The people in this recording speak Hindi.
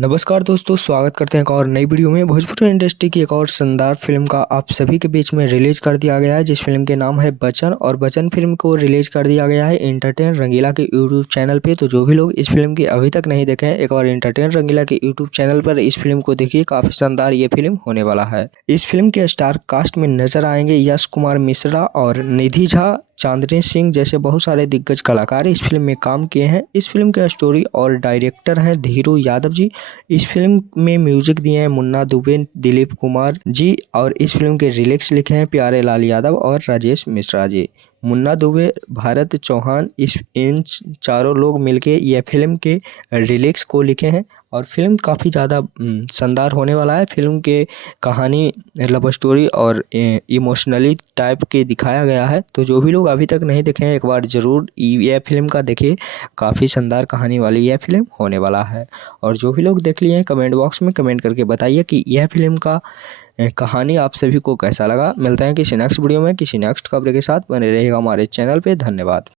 नमस्कार दोस्तों, स्वागत करते हैं एक और नई वीडियो में। भोजपुरी इंडस्ट्री की एक और शानदार फिल्म का आप सभी के बीच में रिलीज कर दिया गया है, जिस फिल्म के नाम है बच्चन। और बच्चन फिल्म को रिलीज कर दिया गया है एंटरटेन रंगीला के यूट्यूब चैनल पे। तो जो भी लोग इस फिल्म की अभी तक नहीं देखे हैं, एक बार एंटरटेन रंगीला के यूट्यूब चैनल पर इस फिल्म को देखिए, काफी शानदार ये फिल्म होने वाला है। इस फिल्म के स्टार कास्ट में नजर आएंगे यश कुमार मिश्रा और निधि झा, चांदनी सिंह जैसे बहुत सारे दिग्गज कलाकार इस फिल्म में काम किए हैं। इस फिल्म के स्टोरी और डायरेक्टर हैं धीरू यादव जी। इस फिल्म में म्यूजिक दिए हैं मुन्ना दुबे, दिलीप कुमार जी। और इस फिल्म के लिरिक्स लिखे हैं प्यारे लाल यादव और राजेश मिश्रा जी। मुन्ना दुबे, भारत चौहान, इन चारों लोग मिलके यह फिल्म के लिरिक्स को लिखे हैं। और फिल्म काफ़ी ज़्यादा शानदार होने वाला है। फिल्म के कहानी लव स्टोरी और इमोशनली टाइप के दिखाया गया है। तो जो भी लोग अभी तक नहीं देखे हैं, एक बार ज़रूर यह फिल्म का देखिए, काफ़ी शानदार कहानी वाली यह फिल्म होने वाला है। और जो भी लोग देख लिए हैं, कमेंट बॉक्स में कमेंट करके बताइए कि यह फिल्म का कहानी आप सभी को कैसा लगा। मिलते हैं किसी नेक्स्ट वीडियो में किसी नेक्स्ट खबर के साथ। बने रहिएगा हमारे चैनल पे। धन्यवाद।